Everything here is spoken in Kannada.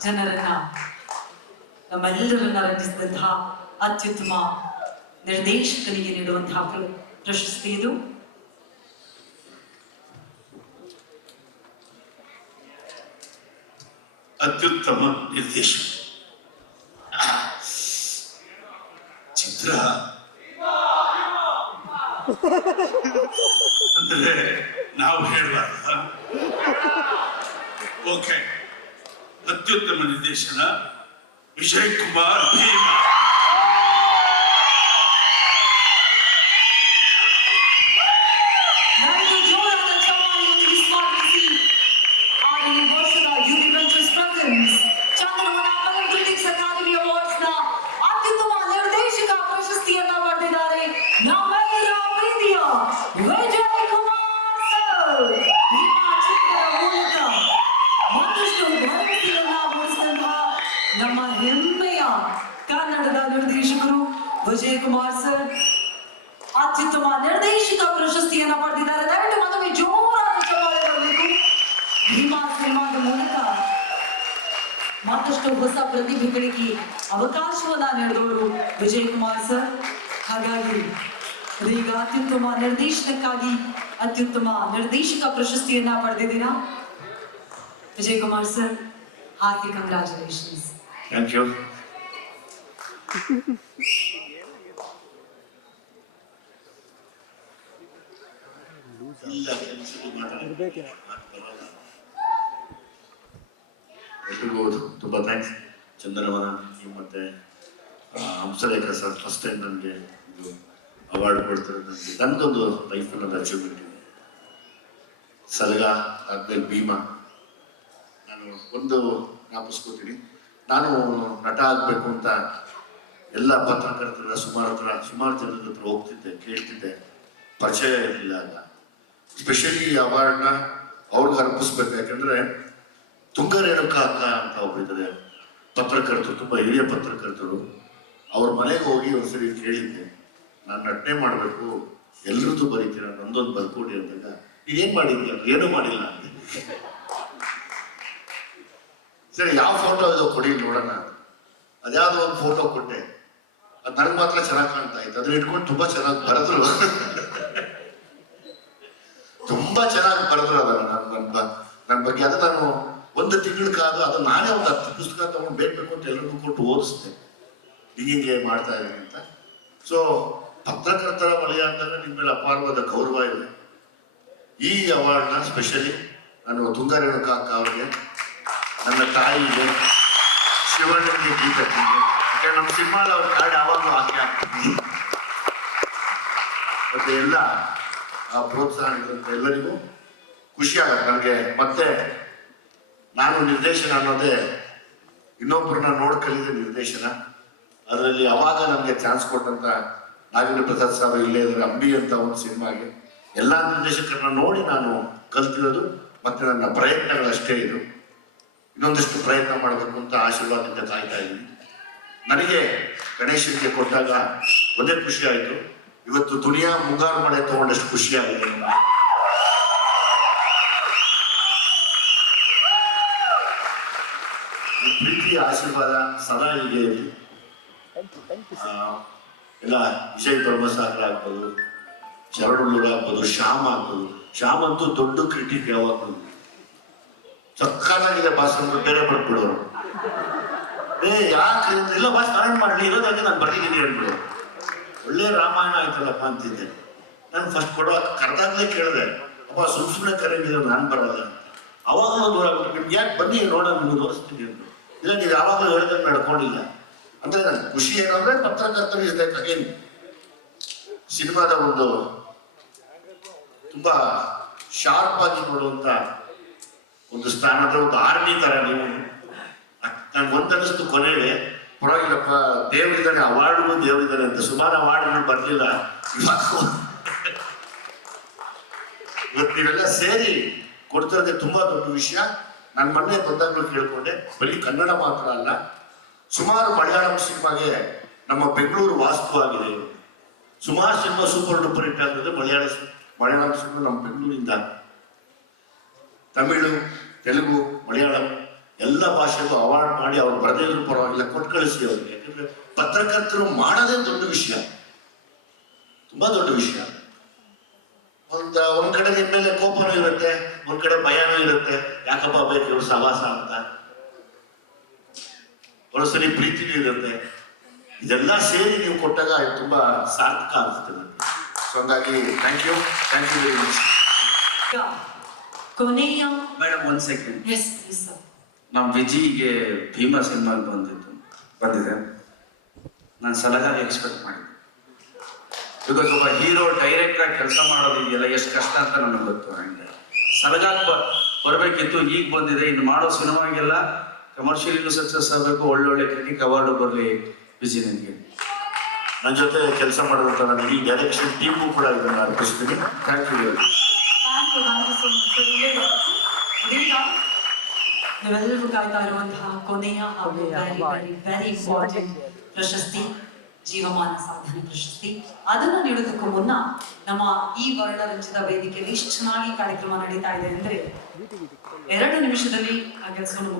ಜನರನ್ನ, ನಮ್ಮೆಲ್ಲರನ್ನ ರಂಜಿಸಿದಂತಹ ಅತ್ಯುತ್ತಮ ನಿರ್ದೇಶಕನಿಗೆ ನೀಡುವಂತಹ ಪ್ರ- ಪ್ರಶಸ್ತಿ ಇದು. ಅತ್ಯುತ್ತಮ ನಿರ್ದೇಶಕ. ಚಿತ್ರ. ಅಂದ್ರೆ ನಾವು ಹೇಳಬಾರ್ದ? ಓಕೆ ಅತ್ಯುತ್ತಮ ನಿರ್ದೇಶನ ವಿಜಯ್ ಕುಮಾರ್ ಭೀಮಾ ನಾಡಿದ್ದು ಜೋರಾದ ಚಪ್ಪಾಳೆಯೊಂದಿಗೆ ಸ್ವಾಗತಿಸಿ ಆರು ಈ ವರ್ಷದ univentures presents Chandravana film critics academy ಅವಾರ್ಡ್ಸ್ನ ಅತ್ಯುತ್ತಮ ನಿರ್ದೇಶಕ ಪ್ರಶಸ್ತಿಯನ್ನ ಪಡೆದಿದ್ದಾರೆ ನಮ್ಮೆಲ್ಲರ ಪ್ರೀತಿಯ ವಿಜಯ್ ಕುಮಾರ್ ಸರ್ ಭೀಮಾ ಚಿತ್ರದ ಮೂಲಕ ಮತ್ತಷ್ಟು ಭರವಸೆಯನ್ನ ಮೂಡಿಸಿದಂತಹ ನಮ್ಮ ಹೆಮ್ಮೆಯ ಕನ್ನಡದ ನಿರ್ದೇಶಕರು ವಿಜಯ್ ಕುಮಾರ್ ಸರ್ ಅತ್ಯುತ್ತಮ ನಿರ್ದೇಶಕ ಪ್ರಶಸ್ತಿಯನ್ನ ಪಡೆದಿದ್ದಾರೆ ದಯವಿಟ್ಟು ಮತ್ತೊಮ್ಮೆ ಜೋರಾದ ಚಪ್ಪಾಳೆ ಬರಬೇಕು ಭೀಮಾ ಸಿನಿಮಾದ ಮೂಲಕ ಮತ್ತಷ್ಟು ಹೊಸ ಪ್ರತಿಭೆಗಳಿಗೆ ಅವಕಾಶವನ್ನ ನೀಡಿದವರು ವಿಜಯ್ ಕುಮಾರ್ ಸರ್. ಹಾಗಾಗಿ ಇದೀಗ ಅತ್ಯುತ್ತಮ ನಿರ್ದೇಶನಕ್ಕಾಗಿ ಅತ್ಯುತ್ತಮ ನಿರ್ದೇಶಕ ಪ್ರಶಸ್ತಿಯನ್ನ ಪಡೆದಿದ್ದೀರಾ. ವಿಜಯ್ ಕುಮಾರ್ ಸರ್ ಹಾರ್ದಿಕ್ ಕಂಗ್ರಾಚುಲೇಷನ್ಸ್ ಥ್ಯಾಂಕ್ ಯು. ಎಲ್ರಿಗೂ ತುಂಬ ಥ್ಯಾಂಕ್ಸ್ ಚಂದನವನ ನೀವು ಮತ್ತೆ ಹಂಸಲೇಖ ಸರ್ ಫಸ್ಟ್ ಟೈಮ್ ನನಗೆ ಇದು ಅವಾರ್ಡ್ ಕೊಡ್ತಾರೆ ನನಗೆ. ನನಗೊಂದು ಲೈಫಲ್ಲಿ ಅಚೀವ್ಮೆಂಟ್ ಇದೆ. ಸಲಗ ಆದ್ಮೇಲೆ ಭೀಮಾ. ನಾನು ಒಂದು ಜ್ಞಾಪಿಸ್ಕೋತೀನಿ. ನಾನು ನಟ ಆಗಬೇಕು ಅಂತ ಎಲ್ಲ ಪತ್ರಕರ್ತರ ಸುಮಾರು ಹತ್ರ, ಸುಮಾರು ಜನರ ಹತ್ರ ಹೋಗ್ತಿದ್ದೆ, ಕೇಳ್ತಿದ್ದೆ. ಪರಿಚಯ ಇರಲಿಲ್ಲ ಆಗ. ಸ್ಪೆಷಲಿ ಅವಾರ್ಡ್ನ ಅವ್ರಿಗೆ ಅರ್ಪಿಸ್ಬೇಕು. ಯಾಕಂದ್ರೆ ತುಂಗ ರೇಣುಕಾ ಅಕ್ಕ ಅಂತ ಒಬ್ಬರಿದ್ದಾರೆ ಪತ್ರಕರ್ತರು, ತುಂಬಾ ಹಿರಿಯ ಪತ್ರಕರ್ತರು. ಅವ್ರ ಮನೆಗೆ ಹೋಗಿ ಒಂದ್ಸರಿ ಕೇಳಿದ್ದೆ. ನಾನು ನಟನೆ ಮಾಡಬೇಕು. ಎಲ್ರದ್ದು ಬರೀತೀರ? ನಂದೊಂದು ಬರ್ಕೊಡಿ ಅಂದಾಗ ಏನ್ ಮಾಡಿದ್ಯಾ ಏನೂ ಮಾಡಿಲ್ಲ. ಅಂದೆ ಸರಿ, ಯಾವ ಫೋಟೋ ಇದು ಕೊಡಿ ನೋಡೋಣ. ಅದ್ಯಾವುದೋ ಒಂದು ಫೋಟೋ ಕೊಟ್ಟೆ. ಅದು ನನಗೆ ಮಾತ್ರ ಚೆನ್ನಾಗಿ ಕಾಣ್ತಾ ಇತ್ತು. ಅದನ್ನ ಇಟ್ಕೊಂಡು ತುಂಬಾ ಚೆನ್ನಾಗಿ ಬರೆದ್ರು. ತುಂಬಾ ಚೆನ್ನಾಗಿ ಬರೆದ್ರು ಅದನ್ನ ನನ್ನ ನನ್ನ ಬಗ್ಗೆ. ಅದು ನಾನು ಒಂದು ತಿಂಗಳ ಕಾದು ಅದು ನಾನೇ ಒಂದು ಹತ್ತು ಪುಸ್ತಕ ತಗೊಂಡು ಬೇಕು ಅಂತ ಎಲ್ಲರಿಗೂ ಕೊಟ್ಟು ಓದಿಸ್ದೆ. ಹಿಂಗೆ ಮಾಡ್ತಾ ಇದ್ದೀನಿ ಅಂತ. ಸೊ ಪತ್ರಕರ್ತರ ವಲಯ ಅಂದಾಗ ನಿಮ್ಮ ಮೇಲೆ ಅಪಾರವಾದ ಗೌರವ ಇದೆ. ಈ ಅವಾರ್ಡ್ನ ಸ್ಪೆಷಲಿ ನಾನು ತುಂಗ ರೇಣುಕಾ ಅಕ್ಕ ಅವರಿಗೆ, ನನ್ನ ತಾಯಿಗೆ, ಶಿವಣ್ಣನಿಗೆ ಗೀತ ಯಾಕಂದ್ರೆ ನಮ್ಮ ಸಿನಿಮಾದ ಅವ್ರ ಕಾರ್ಡ್ ಯಾವಾಗಲೂ ಹಾಕಿ ಹಾಕ್ತೀನಿ ಮತ್ತೆ ಎಲ್ಲ ಆ ಪ್ರೋತ್ಸಾಹ ಎಲ್ಲರಿಗೂ ಖುಷಿ ಆಗುತ್ತೆ. ನನಗೆ ಮತ್ತೆ ನಾನು ನಿರ್ದೇಶನ ಅನ್ನೋದೇ ಇನ್ನೊಬ್ಬರನ್ನ ನೋಡ್ ಕಲಿದ ನಿರ್ದೇಶನ. ಅದರಲ್ಲಿ ಅವಾಗ ನಮಗೆ ಚಾನ್ಸ್ ಕೊಟ್ಟಂತ ನಾಗೇಂದ್ರ ಪ್ರಸಾದ್ ಸಾಹೇಬ್ ಇಲ್ಲೇ ಇದ್ರೆ ಅಂಬಿ ಅಂತ ಒಂದು ಸಿನಿಮಾಗೆ. ಎಲ್ಲಾ ನಿರ್ದೇಶಕರನ್ನ ನೋಡಿ ನಾನು ಕಲ್ತಿರೋದು ಮತ್ತೆ ನನ್ನ ಪ್ರಯತ್ನಗಳಷ್ಟೇ ಇದು. ಇನ್ನೊಂದಷ್ಟು ಪ್ರಯತ್ನ ಮಾಡಬೇಕು ಅಂತ ಆಶೀರ್ವಾದದಿಂದ ಕಾಯ್ತಾ ಇದ್ದೀನಿ. ನನಗೆ ಗಣೇಶನಿಗೆ ಕೊಟ್ಟಾಗ ಒಂದೇ ಖುಷಿ ಆಯಿತು. ಇವತ್ತು ದುನಿಯಾ ಮುಂಗಾರು ಮಳೆ ತಗೊಂಡಷ್ಟು ಖುಷಿ ಆಗಿದೆ ನನಗೆ. ಈ ಪ್ರೀತಿಯ ಆಶೀರ್ವಾದ ಸದಾ ಹೀಗೆ ಇರಲಿ ಎಲ್ಲ ವಿಜಯ್ ಧರ್ಮಸಾಗರ ಆಗ್ಬೋದು ಶರಣುಳ್ಳೂರ್ ಆಗ್ಬೋದು ಶ್ಯಾಮ್ ಆಗ್ಬೋದು. ಶ್ಯಾಮ್ ಅಂತೂ ದೊಡ್ಡ ಕ್ರಿಟಿಕ್ ಯಾವಾಗಲೂ. ಸಕ್ಕತ್ತಾಗಿದೆ ಅಂದ್ರೆ ಬೇರೆ ಬರ್ಬಿಡೋರು ಏ ಯಾಕೆ ಇಲ್ಲ ಬಾಸ್ ಕರೆಂಟ್ ಮಾಡಲಿ? ಇರೋದಾಗೆ ನಾನು ಬರ್ತೀನಿ ಹೇಳ್ಬಿಡು. ಒಳ್ಳೆ ರಾಮಾಯಣ ಆಯ್ತಲ್ಲಪ್ಪ ಅಂತಿದ್ದೆ. ನಾನು ಫಸ್ಟ್ ಕೊಡೋ ಕರ್ತಾಗ್ಲೇ ಕೇಳಿದೆ. ಅಪ್ಪ ಸುಮ್ ಕರೆಂಟ್ ಇದ್ರೆ ನಾನು ಬರಲ್ಲ ಅವಾಗ ದೂರ ಆಗ್ಬಿಟ್ಟು ನಿಮ್ಗೆ ಯಾಕೆ ಬನ್ನಿ ನೋಡೋಣ ನಿಮ್ಗೆ ತೋರಿಸ್ತೀನಿ ಇಲ್ಲ ನೀವು ಯಾವಾಗಲೂ ಹೇಳಿದ್ರೆ ನಡ್ಕೊಂಡಿಲ್ಲ ಅಂದ್ರೆ ಖುಷಿ ಏನಂದ್ರೆ ಪತ್ರಕರ್ತರು ಲೈಕ್ ಅಗೇನ್ ಸಿನಿಮಾದ ಒಂದು ತುಂಬಾ ಶಾರ್ಪ್ ಆಗಿ ನೋಡುವಂತ ಒಂದು ಸ್ಥಾನದ ಒಂದು ಆರ್ಮಿ ತರ ನೀವು ನನ್ಗೆ ಒಂದನಿಸ್ತು ಕೊನೆಗೆ. ಪರವಾಗಿಲ್ಲಪ್ಪ ದೇವರಿದ್ದಾನೆ ಅವಾರ್ಡ್ಗೂ ದೇವರಿದ್ದಾನೆ ಅಂತ ಸುಮಾರು ಅವಾರ್ಡ್ಗಳು ಬರ್ಲಿಲ್ಲ. ಇವತ್ತು ನೀವೆಲ್ಲ ಸೇರಿ ಕೊಡ್ತಿರೋದೇ ತುಂಬಾ ದೊಡ್ಡ ವಿಷಯ. ನಾನು ಮೊನ್ನೆ ಬಂದಾಗಲೂ ಕೇಳ್ಕೊಂಡೆ, ಬರೀ ಕನ್ನಡ ಮಾತ್ರ ಅಲ್ಲ, ಸುಮಾರು ಮಲಯಾಳಂ ಸಿನಿಮಾಗೆ ನಮ್ಮ ಬೆಂಗಳೂರು ವಾಸ್ತು ಆಗಿದೆ. ಸುಮಾರು ಸಿನಿಮಾ ಸೂಪರ್ ಡೂಪರ್ ಹಿಟ್ ಆಗಿದೆ ಮಲಯಾಳ ಮಲಯಾಳಂ ಸಿನಿಮಾ ನಮ್ಮ ಬೆಂಗಳೂರಿಂದ. ತಮಿಳು, ತೆಲುಗು, ಮಲಯಾಳಂ, ಎಲ್ಲ ಭಾಷೆಗೂ ಅವಾರ್ಡ್ ಮಾಡಿ ಅವ್ರು ಬರದಿದ್ರು ಪರವಾಗಿಲ್ಲ ಕೊಟ್ಟು ಕಳಿಸಿ ಅವ್ರಿಗೆ. ಯಾಕಂದ್ರೆ ಪತ್ರಕರ್ತರು ಮಾಡೋದೇ ದೊಡ್ಡ ವಿಷಯ. ತುಂಬಾ ದೊಡ್ಡ ವಿಷಯ. ಒಂದ್ ಒಂದ್ ಕಡೆ ನಿಮ್ ಮೇಲೆ ಕೋಪನೂ ಇರುತ್ತೆ ಒಂದ್ ಕಡೆ ಭಯನೂ ಇರುತ್ತೆ. ಯಾಕಪ್ಪ ಬೇಕು ಇವ್ರು ಸವಾಸ ಅಂತ? ಒಂದ್ಸರಿ ಪ್ರೀತಿನೂ ಇರುತ್ತೆ. ಇದೆಲ್ಲ ಸೇರಿ ನೀವು ಕೊಟ್ಟಾಗ ಇದು ತುಂಬಾ ಸಾರ್ಥಕ ಆಗುತ್ತೆ ಸೊ ಹಂಗಾಗಿ thank you thank you very much ಕೊನೆಯ ಮೇಡಮ್ ಒಂದ್ ಸೆಕೆಂಡ್ ಎಸ್ ಪ್ಲೀಸ್ ಸರ್ ನಾವು ವಿಜಿಗೆ ಭೀಮಾ ಸಿನಿಮಾಗೆ ಬಂದಿದ್ದು ಬಂದಿದೆ. ನಾನು ಸಲಹಾ ಎಕ್ಸ್ಪೆಕ್ಟ್ ಮಾಡಿದ್ದೆ. ಬಿಕಾಸ್ ಒಬ್ಬ ಹೀರೋ ಡೈರೆಕ್ಟ್ ಆಗಿ ಕೆಲಸ ಮಾಡೋದಿದೆಯಲ್ಲ ಎಷ್ಟು ಕಷ್ಟ ಅಂತ ನನಗೆ ಗೊತ್ತು ಹಂಗೆ. ಸಲಗಾಕ್ ಬರಬೇಕಿತ್ತು ಈಗ ಬಂದಿದೆ ಇನ್ನು ಮಾಡೋ ಸಿನಿಮಾಗೆಲ್ಲ ಕಮರ್ಷಿಯಲಿಗೂ ಸಕ್ಸಸ್ ಆಗಬೇಕು ಒಳ್ಳೊಳ್ಳೆ ಕ್ರಿಟಿಕ್ ಅವಾರ್ಡ್ ಬರಲಿ ಬಿಸಿ ನನಗೆ. ನನ್ನ ಜೊತೆ ಕೆಲಸ ಮಾಡಿದಂತ ನನ್ನ ಈ ಡೈರೆಕ್ಷನ್ ಟೀಮು ಕೂಡ ಇದನ್ನು ಅರ್ಪಿಸ್ತೀನಿ. Thank you very much thank you thank you so much ನೀವೆಲ್ಲರೂ ಕಾಯ್ತಾ ಇರುವಂತಹ ಕೊನೆಯ ಹಾಗೂ ವೆರಿ ವೆರಿ ವೆರಿ ಇಂಪಾರ್ಟೆಂಟ್ ಪ್ರಶಸ್ತಿ. ಜೀವಮಾನ ಸಾಧನೆ ಪ್ರಶಸ್ತಿ. ಅದನ್ನ ನೀಡೋದಕ್ಕೂ ಮುನ್ನ ನಮ್ಮ ಈ ವರ್ಣರಂಜಿತ ವೇದಿಕೆಯಲ್ಲಿ ಇಷ್ಟು ಚೆನ್ನಾಗಿ ಕಾರ್ಯಕ್ರಮ ನಡೀತಾ ಇದೆ ಅಂದ್ರೆ ಎರಡು ನಿಮಿಷದಲ್ಲಿ ಆ ಕೆಲಸವನ್ನು